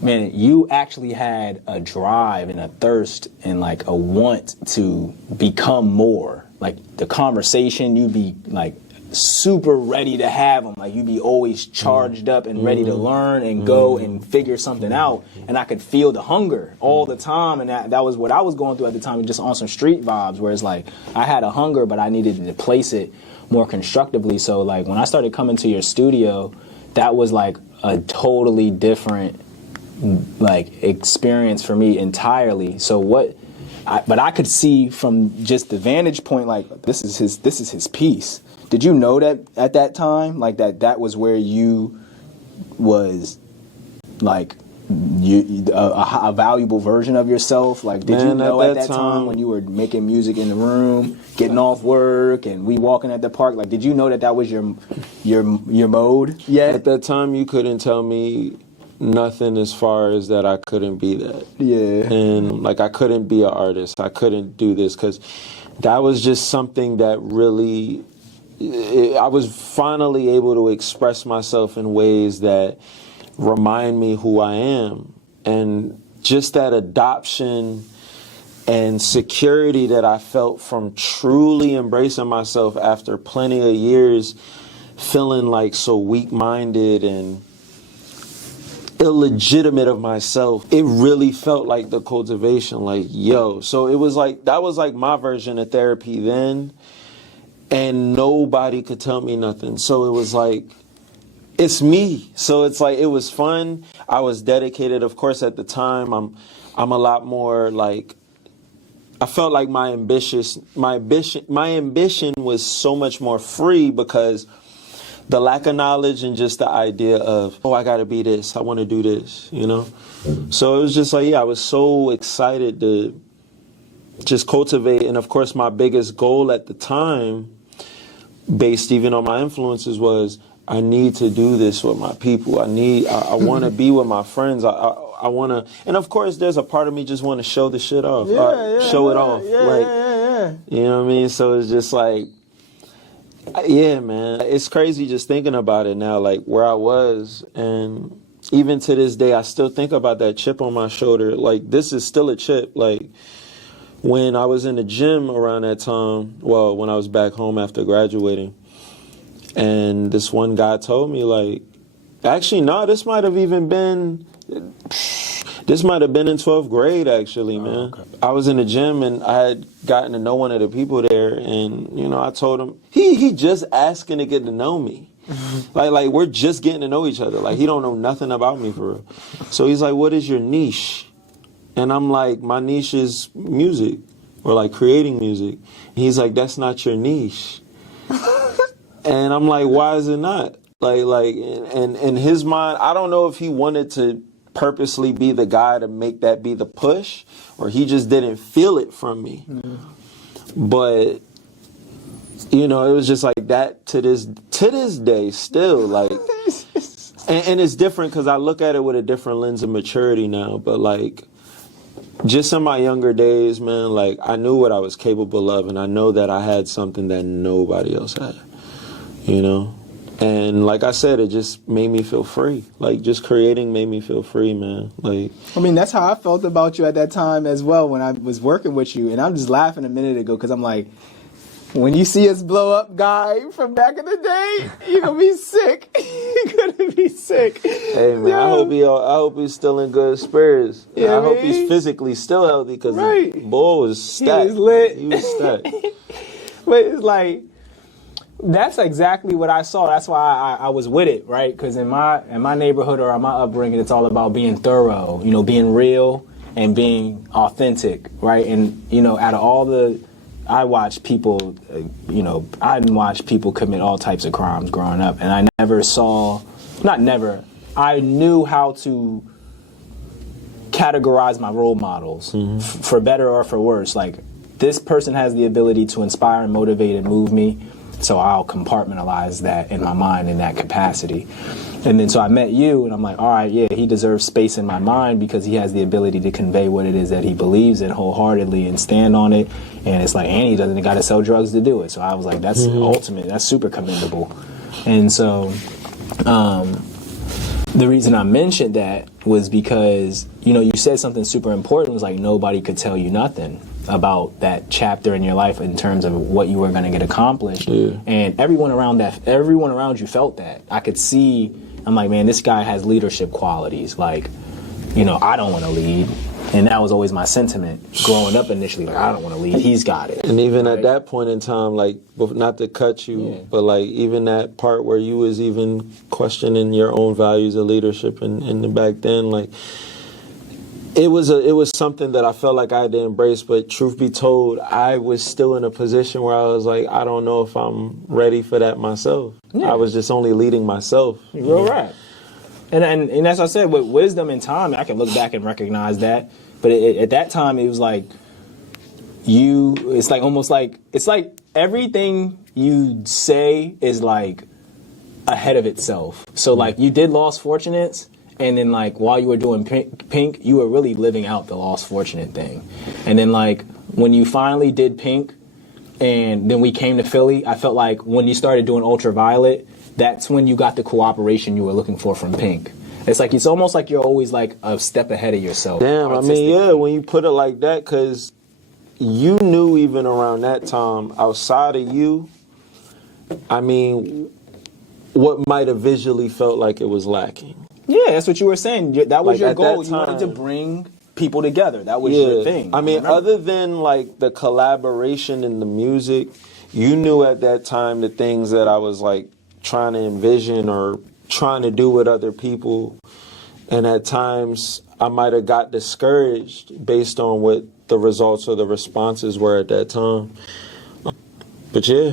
man, you actually had a drive and a thirst and like a want to become more like the conversation, you'd be like super ready to have them. Like you'd be always charged up and ready to learn and go and figure something out. And I could feel the hunger all the time. And that was what I was going through at the time, just on some street vibes, where it's like I had a hunger, but I needed to place it more constructively. So like when I started coming to your studio, that was like a totally different like experience for me entirely. So but I could see from just the vantage point, like this is his piece. Did you know that at that time, like that was where you was like a valuable version of yourself? Like, did you know at that time when you were making music in the room, getting off work, and we walking at the park? Like, did you know that was your mode? Yeah. At that time, you couldn't tell me nothing as far as that I couldn't be that. Yeah. And like I couldn't be an artist. I couldn't do this because that was just something that really. I was finally able to express myself in ways that remind me who I am. And just that adoption and security that I felt from truly embracing myself after plenty of years feeling like so weak-minded and illegitimate of myself, it really felt like the cultivation, like, yo. So it was like, that was like my version of therapy then. And nobody could tell me nothing. So it was like, it's me. So it's like, it was fun. I was dedicated. Of course, at the time, I'm a lot more like, I felt like my ambition was so much more free because the lack of knowledge and just the idea of, oh, I got to be this. I want to do this, you know? So it was just like, yeah, I was so excited to just cultivate. And of course, my biggest goal at the time, based even on my influences, was I need to do this with my people. I want to be with my friends. I want to, and of course, there's a part of me just want to show the shit off, show it off. You know what I mean? So it's just like, yeah, man, it's crazy just thinking about it now, like where I was. And even to this day, I still think about that chip on my shoulder. Like, this is still a chip. Like, when I was in the gym around that time, well, when I was back home after graduating, and this one guy told me, like, actually, no, this might have been in 12th grade, actually, man. Okay. I was in the gym, and I had gotten to know one of the people there, and, you know, I told him, he just asking to get to know me. like, we're just getting to know each other. Like, he don't know nothing about me, for real. So he's like, what is your niche? And I'm like, my niche is music, or like creating music. And he's like, that's not your niche. And I'm like, why is it not? Like, and in his mind, I don't know if he wanted to purposely be the guy to make that be the push, or he just didn't feel it from me. But, you know, it was just like that to this day still, like, and it's different because I look at it with a different lens of maturity now, but like, just in my younger days, man, like, I knew what I was capable of, and I know that I had something that nobody else had, you know? And like I said, it just made me feel free. Like, just creating made me feel free, man. Like, I mean, that's how I felt about you at that time as well when I was working with you. And I'm just laughing a minute ago because I'm like, when you see us blow up, guy, from back in the day, you're going to be sick. You're going to be sick. Hey, man, I hope he's still in good spirits. Yeah, I hope he's physically still healthy because the boy was stacked. He was lit. He was stacked. But it's like, that's exactly what I saw. That's why I was with it, right? Because in my neighborhood or in my upbringing, it's all about being thorough, you know, being real and being authentic, right? And, you know, out of all I watched people, I watched people commit all types of crimes growing up, and I I knew how to categorize my role models, for better or for worse. Like, this person has the ability to inspire and motivate and move me, so I'll compartmentalize that in my mind in that capacity. And then so I met you, and I'm like, all right, yeah, he deserves space in my mind because he has the ability to convey what it is that he believes in wholeheartedly and stand on it. And it's like, and he doesn't got to sell drugs to do it. So I was like, that's ultimate. That's super commendable. And so the reason I mentioned that was because, you know, you said something super important, was like, nobody could tell you nothing. about that chapter in your life in terms of what you were going to get accomplished. Yeah. And everyone around you felt that. I could see, I'm like, man, this guy has leadership qualities. Like, you know, I don't want to lead. And that was always my sentiment growing up initially. Like, I don't want to lead. He's got it. And even at that point in time, like, not to cut you, but like even that part where you was even questioning your own values of leadership and back then, like, it was something that I felt like I had to embrace. But truth be told, I was still in a position where I was like, I don't know if I'm ready for that myself. I was just only leading myself. Real rap. And as I said, with wisdom and time, I can look back and recognize that. But at that time, it was like it's like almost like, it's like everything you say is like ahead of itself. So like you did Lost Fortunates, and then like while you were doing Pink, you were really living out the Lost Fortunate thing. And then like when you finally did Pink, and then we came to Philly, I felt like when you started doing Ultraviolet, that's when you got the cooperation you were looking for from Pink. It's almost like you're always like a step ahead of yourself. Damn, I mean, yeah, when you put it like that, because you knew even around that time, outside of you, I mean, what might have visually felt like it was lacking. Yeah, that's what you were saying. That was your goal. You wanted to bring people together. That was your thing. I mean, other than like the collaboration in the music, you knew at that time the things that I was like trying to envision or trying to do with other people, and at times I might have got discouraged based on what the results or the responses were at that time. But yeah.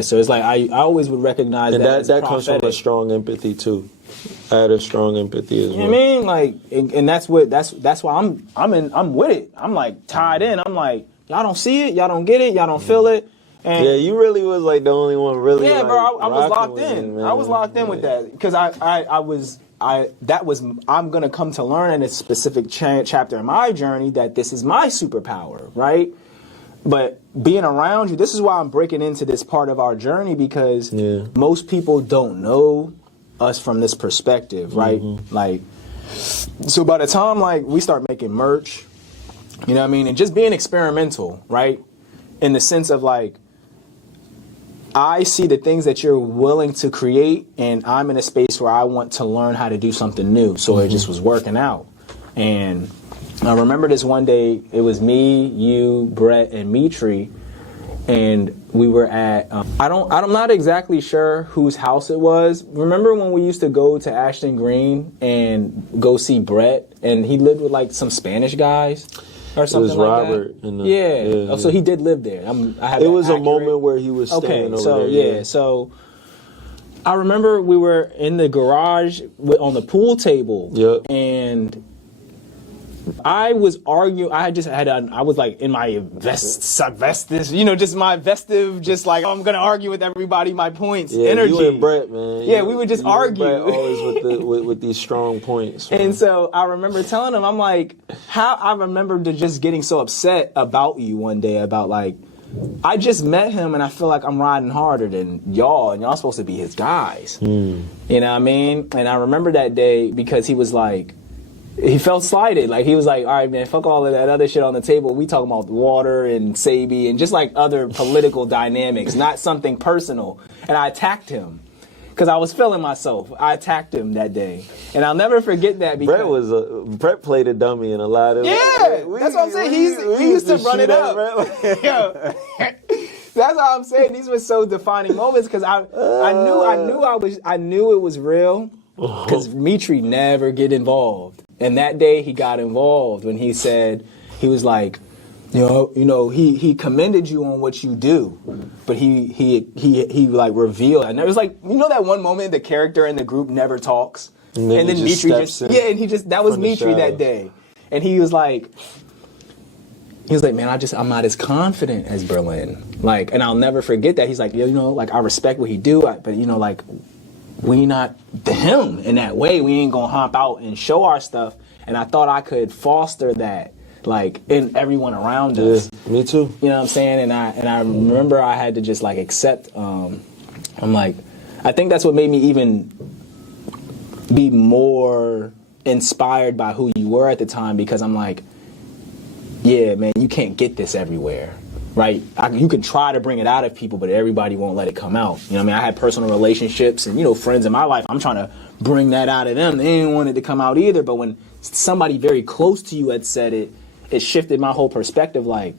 So it's like I always would recognize and that comes from a strong empathy too. I had a strong empathy as well. You know what I mean? Like, and that's why I'm with it. I'm like tied in. I'm like, y'all don't see it, y'all don't get it, y'all don't feel it. And yeah, you really was like the only one really. Yeah, like, bro, I was locked in. It, I was locked in with that because I'm gonna come to learn in a specific chapter in my journey that this is my superpower, right? But being around you, this is why I'm breaking into this part of our journey, because most people don't know us from this perspective, right? Like, so by the time like we start making merch, you know what I mean, and just being experimental, right? In the sense of like, I see the things that you're willing to create, and I'm in a space where I want to learn how to do something new. So it just was working out. And I remember this one day, it was me, you, Brett, and Mitri, and we were at, I'm not exactly sure whose house it was. Remember when we used to go to Ashton Green and go see Brett, and he lived with like some Spanish guys? Or something it was like Robert. That. Yeah. Oh, so he did live there. It was a moment where he was staying over there. Yeah. So I remember we were in the garage on the pool table. Yep. And I was arguing. I was like in my vestis, you know, just my vestive, just like, oh, I'm gonna argue with everybody. My points, energy. You and Brett, man. Yeah, we would just argue. Brett always with these strong points. Man. And so I remember telling him, I'm like, I remember just getting so upset about you one day about like, I just met him and I feel like I'm riding harder than y'all, and y'all supposed to be his guys. You know what I mean? And I remember that day because he was like, he felt slighted. Like, he was like, all right, man, fuck all of that other shit on the table. We talking about water and Sabi and just like other political dynamics, not something personal. And I attacked him because I was feeling myself. I attacked him that day. And I'll never forget that because Brett played a dummy in a lot of that's what I'm saying. He used to run it up. That's what I'm saying. These were so defining moments because I knew it was real because Mitri never get involved. And that day he got involved when he said, he was like, you know, he commended you on what you do, but he like revealed. And it was like, you know, that one moment the character in the group never talks, and then Mitri that was Mitri that day, and he was like, man, I'm not as confident as Berlin, like, and I'll never forget that. He's like, you know, like I respect what he do, but you know, like, we not to him in that way. We ain't gonna hop out and show our stuff. And I thought I could foster that, like, in everyone around us. Me too. You know what I'm saying? And I remember I had to just like accept. I'm like, I think that's what made me even be more inspired by who you were at the time, because I'm like, yeah, man, you can't get this everywhere, right? You can try to bring it out of people, but everybody won't let it come out. You know what I mean? I had personal relationships and, you know, friends in my life. I'm trying to bring that out of them. They didn't want it to come out either. But when somebody very close to you had said it, it shifted my whole perspective. Like,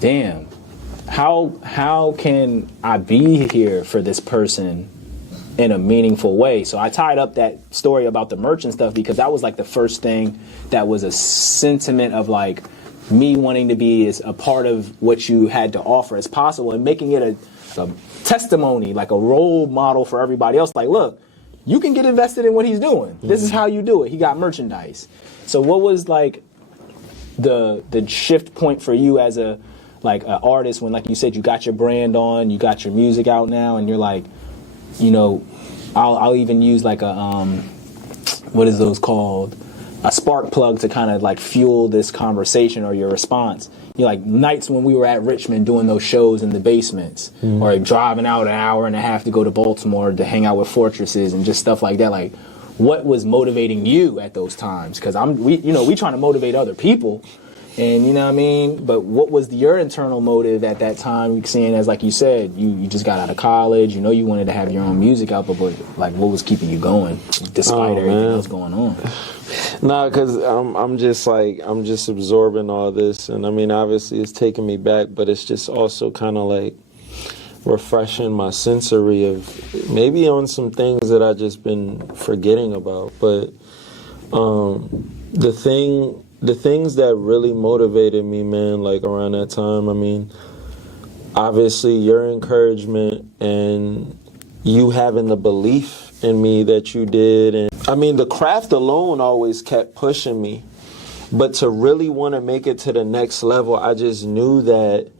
damn, how can I be here for this person in a meaningful way? So I tied up that story about the merch and stuff because that was like the first thing that was a sentiment of like me wanting to be as a part of what you had to offer as possible and making it a testimony, like a role model for everybody else. Like, look, you can get invested in what he's doing. This is how you do it. He got merchandise. So what was like the shift point for you as a like an artist when, like you said, you got your brand on, you got your music out now, and you're like, you know, I'll even use like a what is those called? A spark plug to kind of like fuel this conversation or your response. You know, like nights when we were at Richmond doing those shows in the basements, or driving out an hour and a half to go to Baltimore to hang out with Fortresses and just stuff like that. Like, what was motivating you at those times? Because we trying to motivate other people. And you know what I mean? But what was your internal motive at that time, seeing as, like you said, you just got out of college, you know you wanted to have your own music out, but like what was keeping you going despite everything else going on? Nah, because I'm just absorbing all this. And I mean, obviously it's taking me back, but it's just also kind of like refreshing my sensory of maybe on some things that I just been forgetting about. But the things that really motivated me, man, like around that time, I mean, obviously your encouragement and you having the belief in me that you did. And I mean, the craft alone always kept pushing me. But to really want to make it to the next level, I just knew that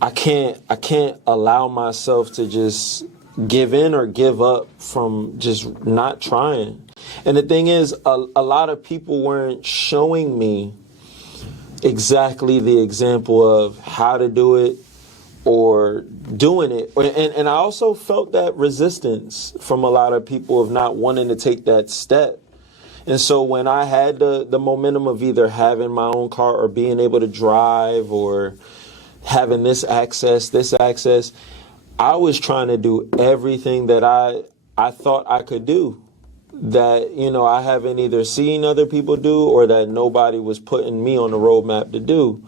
I can't allow myself to just give in or give up from just not trying. And the thing is, a lot of people weren't showing me exactly the example of how to do it or doing it. And I also felt that resistance from a lot of people of not wanting to take that step. And so when I had the momentum of either having my own car or being able to drive or having this access, I was trying to do everything that I thought I could do that, you know, I haven't either seen other people do or that nobody was putting me on the roadmap to do.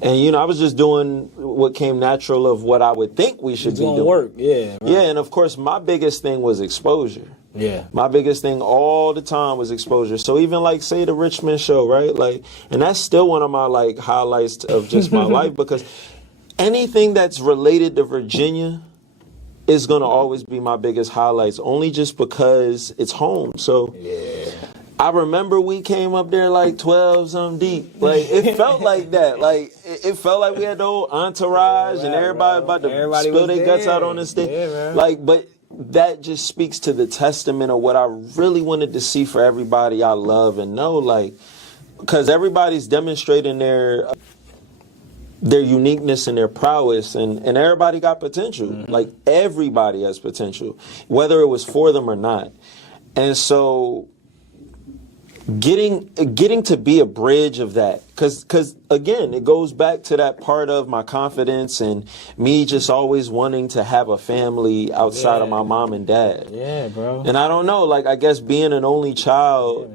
And, you know, I was just doing what came natural of what I would think we should be doing. Work, yeah. Right. Yeah, and of course, my biggest thing was exposure. Yeah. My biggest thing all the time was exposure. So even like, say, the Richmond Show, right? Like, and that's still one of my like highlights of just my life, because anything that's related to Virginia is going to always be my biggest highlights, only just because it's home. So yeah. I remember we came up there like 12 something deep. Like, it felt like that. Like, it felt like we had the whole entourage, and everybody about to spill their guts out on the stage. Yeah, like, but that just speaks to the testament of what I really wanted to see for everybody I love and know. Like, because everybody's demonstrating their uniqueness and their prowess, and everybody got potential. Mm-hmm. Like, everybody has potential, whether it was for them or not. And so getting to be a bridge of that, because again, it goes back to that part of my confidence and me just always wanting to have a family outside of my mom and dad. Yeah, bro. And I don't know, like, I guess being an only child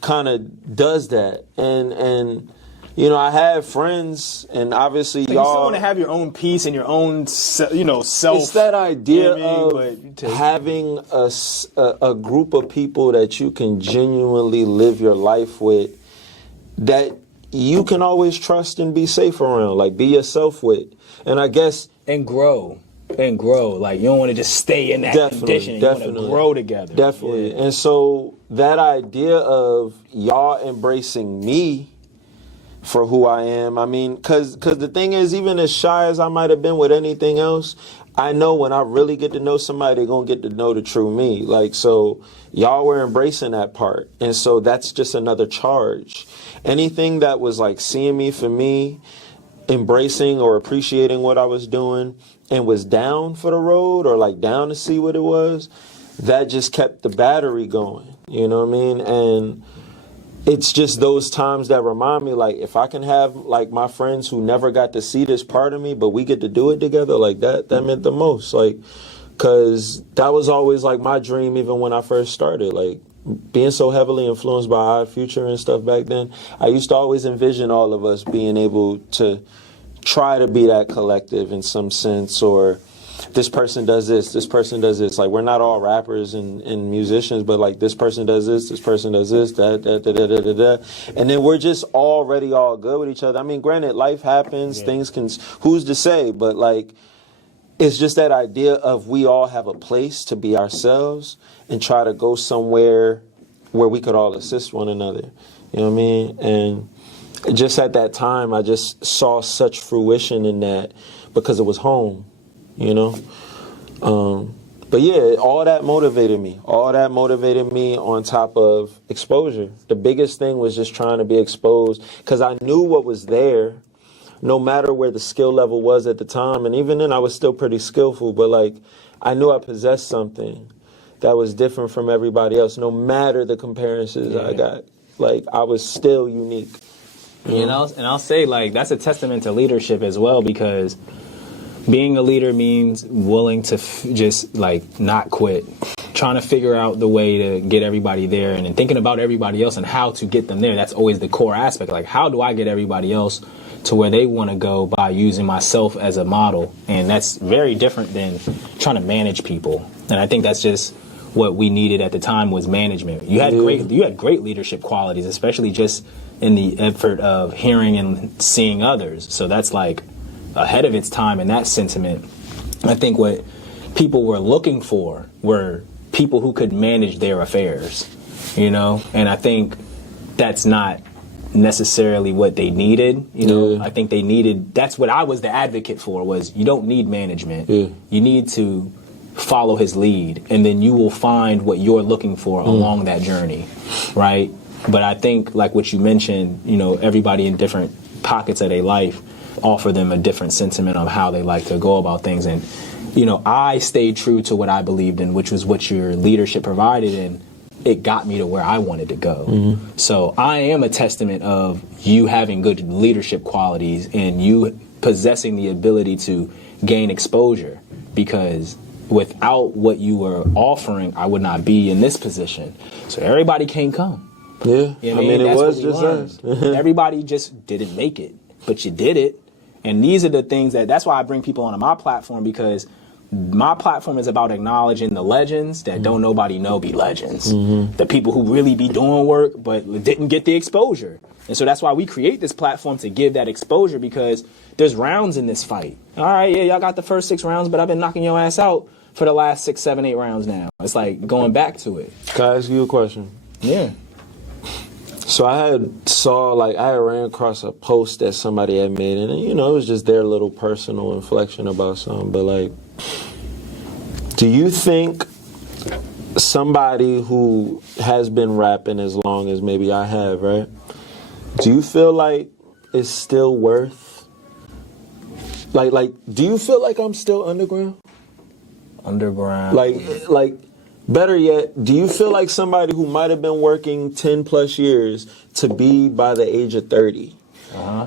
kind of does that. And you know, I have friends, and obviously y'all... You still want to have your own peace and your own, self... It's that idea of having a group of people that you can genuinely live your life with, that you can always trust and be safe around, like, be yourself with. And I guess... And grow. Like, you don't want to just stay in that condition. You want to grow together. Definitely. Yeah. And so that idea of y'all embracing me for who I am. I mean, because the thing is, even as shy as I might have been with anything else, I know when I really get to know somebody, they're going to get to know the true me. Like, so y'all were embracing that part. And so that's just another charge. Anything that was like seeing me for me, embracing or appreciating what I was doing, and was down for the road or like down to see what it was, that just kept the battery going. You know what I mean? And it's just those times that remind me, like, if I can have, like, my friends who never got to see this part of me, but we get to do it together, like, that meant the most. Like, because that was always, like, my dream even when I first started. Like, being so heavily influenced by Odd Future and stuff back then, I used to always envision all of us being able to try to be that collective in some sense, or this person does this person does this. Like, we're not all rappers and musicians, but like, this person does this person does this, that. And then we're just already all good with each other. I mean, granted, life happens, things can, who's to say, but like, it's just that idea of we all have a place to be ourselves and try to go somewhere where we could all assist one another. You know what I mean? And just at that time, I just saw such fruition in that because it was home, you know? But yeah, all that motivated me. All that motivated me on top of exposure. The biggest thing was just trying to be exposed because I knew what was there, no matter where the skill level was at the time. And even then, I was still pretty skillful, but like, I knew I possessed something that was different from everybody else, no matter the comparisons I got. Like, I was still unique. You know, and I'll say, like, that's a testament to leadership as well, because being a leader means willing to just, like, not quit, trying to figure out the way to get everybody there, and then thinking about everybody else and how to get them there. That's always the core aspect. Like, how do I get everybody else to where they want to go by using myself as a model? And that's very different than trying to manage people. And I think that's just what we needed at the time was management. You had great leadership qualities, especially just in the effort of hearing and seeing others. So that's like ahead of its time in that sentiment. I think what people were looking for were people who could manage their affairs, you know? And I think that's not necessarily what they needed, you know? I think they needed, that's what I was the advocate for, was you don't need management. You need to follow his lead, and then you will find what you're looking for along that journey, right? But I think, like what you mentioned, you know, everybody in different pockets of their life offer them a different sentiment of how they like to go about things. And, you know, I stayed true to what I believed in, which was what your leadership provided, and it got me to where I wanted to go. So I am a testament of you having good leadership qualities and you possessing the ability to gain exposure, because without what you were offering, I would not be in this position. So everybody can't come. Yeah, You know I what mean, it That's was what we just learned. us. Everybody just didn't make it, but you did it. And these are the things that's why I bring people onto my platform, because my platform is about acknowledging the legends that don't nobody know be legends. The people who really be doing work but didn't get the exposure. And so that's why we create this platform, to give that exposure, because there's rounds in this fight. All right, yeah, y'all got the first 6 rounds, but I've been knocking your ass out for the last 6, 7, 8 rounds now. It's like going back to it. Can I ask you a question? Yeah. So I had ran across a post that somebody had made, and you know, it was just their little personal inflection about something. But like, do you think somebody who has been rapping as long as maybe I have, right? Do you feel like it's still worth? Like, do you feel like I'm still underground? Underground. Like. Better yet, do you feel like somebody who might have been working 10 plus years to be by the age of 30,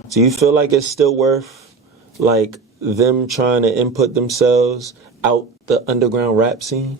do you feel like it's still worth, like, them trying to input themselves out the underground rap scene?